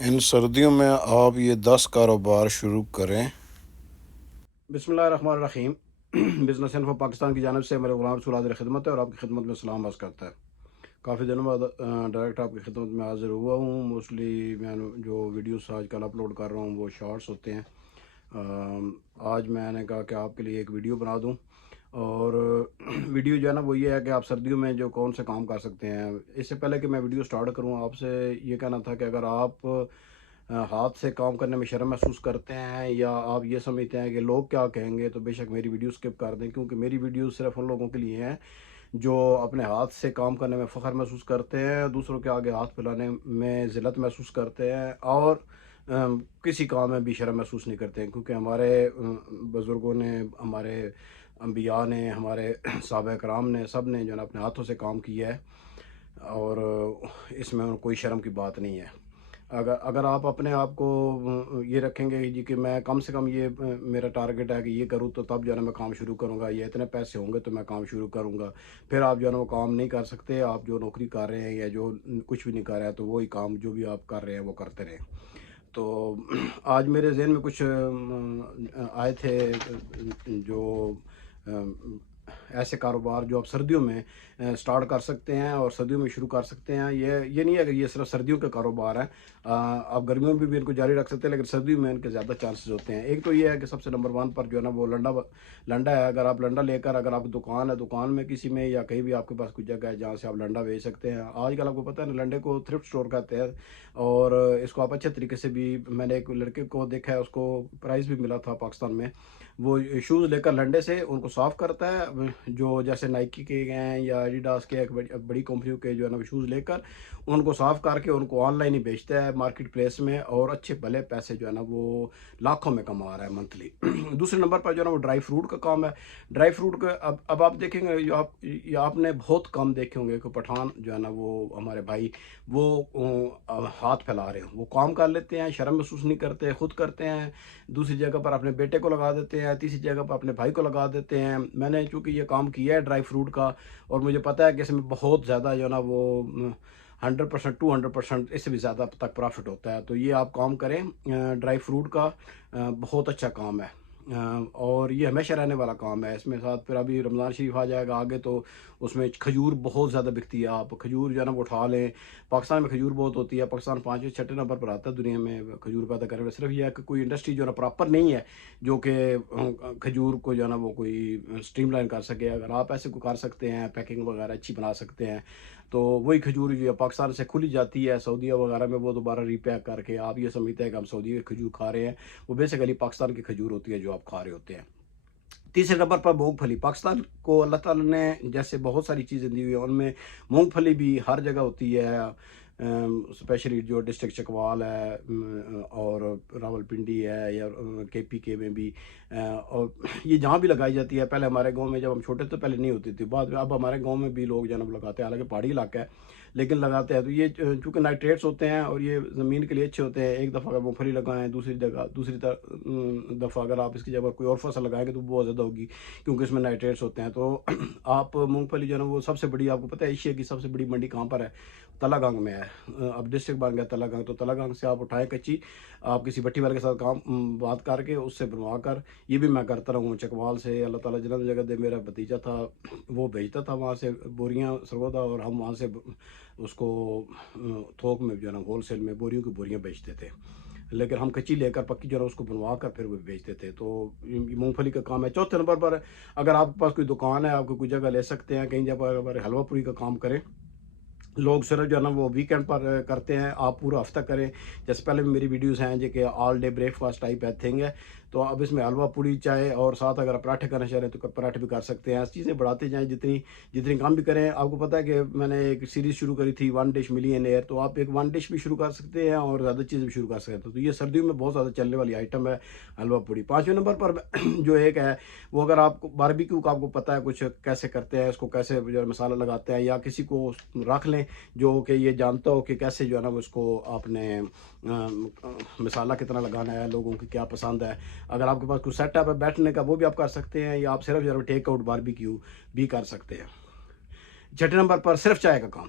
ان سردیوں میں آپ یہ 10 کاروبار شروع کریں۔ بسم اللہ الرحمن الرحیم۔ بزنس انفو پاکستان کی جانب سے میرے غلام رسول حاضر خدمت ہے اور آپ کی خدمت میں سلام عرض کرتا ہے۔ کافی دنوں بعد ڈائریکٹ آپ کی خدمت میں حاضر ہوا ہوں۔ موسٹلی میں جو ویڈیوز آج کل اپلوڈ کر رہا ہوں وہ شارٹس ہوتے ہیں۔ آج میں نے کہا کہ آپ کے لیے ایک ویڈیو بنا دوں، اور ویڈیو جو ہے نا وہ یہ ہے کہ آپ سردیوں میں جو کون سے کام کر سکتے ہیں۔ اس سے پہلے کہ میں ویڈیو سٹارٹ کروں، آپ سے یہ کہنا تھا کہ اگر آپ ہاتھ سے کام کرنے میں شرم محسوس کرتے ہیں یا آپ یہ سمجھتے ہیں کہ لوگ کیا کہیں گے، تو بے شک میری ویڈیو سکپ کر دیں، کیونکہ میری ویڈیو صرف ان لوگوں کے لیے ہیں جو اپنے ہاتھ سے کام کرنے میں فخر محسوس کرتے ہیں، دوسروں کے آگے ہاتھ پھیلانے میں ذلت محسوس کرتے ہیں، اور کسی کام میں بھی شرم محسوس نہیں کرتے ہیں، کیونکہ ہمارے بزرگوں نے، ہمارے انبیاء نے، ہمارے صحابہ کرام نے، سب نے جو ہے نا اپنے ہاتھوں سے کام کیا ہے، اور اس میں کوئی شرم کی بات نہیں ہے۔ اگر آپ اپنے آپ کو یہ رکھیں گے جی کہ میں کم سے کم یہ میرا ٹارگٹ ہے کہ یہ کروں تو تب جو ہے نا میں کام شروع کروں گا، یا اتنے پیسے ہوں گے تو میں کام شروع کروں گا، پھر آپ جو ہے نا وہ کام نہیں کر سکتے۔ آپ جو نوکری کر رہے ہیں یا جو کچھ بھی نہیں کر رہے ہیں، تو وہی کام جو بھی آپ کر رہے ہیں وہ کرتے رہیں۔ تو آج میرے ذہن میں کچھ آئے تھے جو ایسے کاروبار جو آپ سردیوں میں سٹارٹ کر سکتے ہیں اور سردیوں میں شروع کر سکتے ہیں۔ یہ نہیں ہے کہ یہ صرف سردیوں کے کاروبار ہیں، آپ گرمیوں میں بھی ان کو جاری رکھ سکتے ہیں، لیکن سردیوں میں ان کے زیادہ چانسز ہوتے ہیں۔ ایک تو یہ ہے کہ سب سے نمبر 1 پر جو ہے نا وہ لنڈا ہے۔ اگر آپ لنڈا لے کر، اگر آپ دکان ہے، دکان میں کسی میں یا کہیں بھی آپ کے پاس کوئی جگہ ہے جہاں سے آپ لنڈا بیچ سکتے ہیں۔ آج کل آپ کو پتہ ہے نا لنڈے کو تھرفٹ اسٹور کہتے ہیں، اور اس کو آپ اچھے طریقے سے بھی، میں نے ایک لڑکے کو دیکھا ہے، اس کو پرائز بھی ملا تھا پاکستان میں، وہ شوز لے کر لنڈے سے ان کو صاف کرتا ہے، جو جیسے نائکی کے ہیں یا ایڈیڈاس کے، ایک بڑی کمپنیوں کے جو ہے نا وہ شوز لے کر ان کو صاف کر کے ان کو آن لائن ہی بیچتا ہے مارکیٹ پلیس میں، اور اچھے بھلے پیسے جو ہے نا وہ لاکھوں میں کما رہا ہے منتھلی۔ دوسرے نمبر پر جو ہے نا وہ ڈرائی فروٹ کا کام ہے۔ ڈرائی فروٹ کا اب آپ دیکھیں گے، آپ نے بہت کم دیکھے ہوں گے کہ پٹھان جو ہے نا وہ ہمارے بھائی وہ ہاتھ پھیلا رہے ہیں، وہ کام کر لیتے ہیں، شرم محسوس نہیں کرتے، خود کرتے ہیں، دوسری جگہ پر اپنے بیٹے کو لگا دیتے ہیں، تیسری جگہ پر اپنے بھائی کو لگا دیتے ہیں۔ میں نے چونکہ یہ کام کیا ہے ڈرائی فروٹ کا، اور مجھے پتہ ہے کہ اس میں بہت زیادہ جو ہے نا وہ 100%، 200% اس سے بھی زیادہ تک پرافٹ ہوتا ہے۔ تو یہ آپ کام کریں، ڈرائی فروٹ کا بہت اچھا کام ہے، اور یہ ہمیشہ رہنے والا کام ہے۔ اس میں ساتھ پھر ابھی رمضان شریف آ جائے گا آگے، تو اس میں کھجور بہت زیادہ بکتی ہے۔ آپ کھجور جو ہے نا وہ اٹھا لیں، پاکستان میں کھجور بہت ہوتی ہے، پاکستان 5ویں 6 نمبر پر آتا ہے دنیا میں کھجور پیدا کرنے میں۔ صرف یہ ہے کہ کوئی انڈسٹری جو ہے نا پراپر نہیں ہے جو کہ کھجور کو جو ہے نا وہ کوئی اسٹریم لائن کر سکے۔ اگر آپ ایسے کو کر سکتے ہیں، پیکنگ وغیرہ اچھی بنا سکتے ہیں، تو وہی کھجور جو ہے پاکستان سے کھلی جاتی ہے سعودیہ وغیرہ میں، وہ دوبارہ ری پیک کر کے، آپ یہ سمجھتے ہیں کہ ہم سعودی کے کھجور کھا رہے ہیں، وہ بیسیکلی پاکستان کی کھجور ہوتی ہے جو آپ کھا رہے ہوتے ہیں۔ تیسرے نمبر پر مونگ پھلی۔ پاکستان کو اللہ تعالیٰ نے جیسے بہت ساری چیزیں دی ہوئی ہیں، ان میں مونگ پھلی بھی ہر جگہ ہوتی ہے، اسپیشلی جو ڈسٹرکٹ چکوال ہے، اور راول پنڈی ہے، یا کے پی کے میں بھی، اور یہ جہاں بھی لگائی جاتی ہے۔ پہلے ہمارے گاؤں میں جب ہم چھوٹے تو پہلے نہیں ہوتی تھی، بعد میں اب ہمارے گاؤں میں بھی لوگ جنب لگاتے ہیں، حالانکہ پہاڑی علاقہ ہے لیکن لگاتے ہیں۔ تو یہ چونکہ نائٹریٹس ہوتے ہیں اور یہ زمین کے لیے اچھے ہوتے ہیں، ایک دفعہ اگر مونگ پھلی لگائیں، دوسری دفعہ اگر آپ اس کی جگہ کوئی اور فصل لگائیں گے تو بہت زیادہ ہوگی، کیونکہ اس میں نائٹریٹس ہوتے ہیں۔ تو آپ مونگ پھلی جو ہے نا وہ سب سے بڑی، آپ کو پتہ ہے ایشیا کی سب سے بڑی منڈی کہاں پر ہے؟ تلا گنگ میں ہے۔ اب ڈسٹرکٹ بن گیا تلا گنگ، تو تلا گنگ سے آپ اٹھائیں کچی، آپ کسی بٹی والے کے ساتھ بات کر کے اس سے بنوا کر، یہ بھی میں کرتا رہا ہوں چکوال سے، اللہ تعالیٰ جنت جگہ دے، میرا بھتیجا تھا وہ بھیجتا تھا وہاں سے بوریاں سرگودا، اور ہم وہاں سے اس کو تھوک میں جو ہے نا ہول سیل میں بوریوں کی بوریاں بیچتے تھے، لیکن ہم کچی لے کر پکی جو ہے نا اس کو بنوا کر پھر وہ بیچتے تھے۔ تو یہ مونگ پھلی کا کام ہے۔ چوتھے نمبر پر اگر آپ کے پاس کوئی دکان ہے، آپ کو کوئی جگہ لے سکتے ہیں، کہیں جگہ پر حلوہ پوری کا کام کریں۔ لوگ صرف جو ہے نا وہ ویکینڈ پر کرتے ہیں، آپ پورا ہفتہ کریں۔ جیسے پہلے بھی میری ویڈیوز ہیں جو کہ all day break fast type ہے تھنگ ہے، تو اب اس میں حلوہ پوری چائے اور ساتھ اگر آپ پراٹھے کرنا چاہ رہے ہیں تو پراٹھے بھی کر سکتے ہیں۔ چیزیں بڑھاتے جائیں، جتنی کام بھی کریں۔ آپ کو پتہ ہے کہ میں نے ایک سیریز شروع کری تھی 1 ڈش ملین ایئر، تو آپ ایک 1 ڈش بھی شروع کر سکتے ہیں اور زیادہ چیزیں بھی شروع کر سکتے ہیں۔ تو یہ سردیوں میں بہت زیادہ چلنے والی آئٹم ہے حلوہ پوری۔ 5ویں نمبر پر جو ایک ہے وہ، اگر آپ کو باربیکیو کا آپ کو پتہ ہے کچھ کیسے کرتے ہیں، اس کو کیسے جو ہے مسالہ لگاتے ہیں، یا کسی کو رکھ لیں جو کہ یہ جانتا ہو کہ کیسے جو ہے نا وہ اس کو آپ نے مسالہ کتنا لگانا ہے، لوگوں کی کیا پسند ہے۔ اگر آپ کے پاس کوئی سیٹ اپ ہے بیٹھنے کا، وہ بھی آپ کر سکتے ہیں، یا آپ صرف جو ہے ٹیک آؤٹ باربیکیو بھی کر سکتے ہیں۔ 6 نمبر پر صرف چائے کا کام۔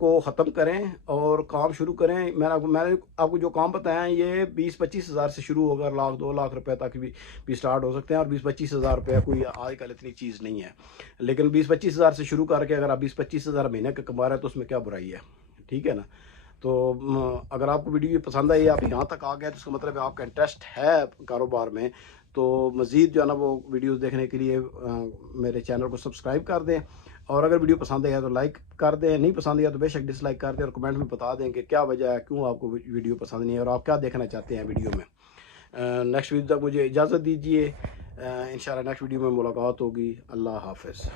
کو ختم کریں اور کام شروع کریں. میں نے آپ کو جو کام بتایا ہے یہ 20-25 ہزار سے شروع ہوگا, 1-2 لاکھ روپے تک بھی سٹارٹ ہو سکتے ہیں. اور 20-25 ہزار روپے کوئی آج کل اتنی چیز نہیں ہے, لیکن 20-25 ہزار سے شروع کر کے اگر آپ 20-25 ہزار مہینے کا کما رہے ہیں تو اس میں کیا برائی ہے, ٹھیک ہے نا. تو اگر آپ کو ویڈیو پسند آئی, آپ یہاں تک آ گئے تو اس کا مطلب ہے آپ کا انٹرسٹ ہے کاروبار میں. تو مزید جو ہے نا وہ ویڈیوز دیکھنے کے لیے میرے چینل کو سبسکرائب کر دیں, اور اگر ویڈیو پسند آیا تو لائک کر دیں, نہیں پسند آیا تو بے شک ڈس لائک کر دیں, اور کمنٹ میں بتا دیں کہ کیا وجہ ہے کیوں آپ کو ویڈیو پسند نہیں ہے اور آپ کیا دیکھنا چاہتے ہیں ویڈیو میں. نیکسٹ ویڈیو تک مجھے اجازت دیجیے, انشاءاللہ نیکسٹ ویڈیو میں ملاقات ہوگی. اللہ حافظ.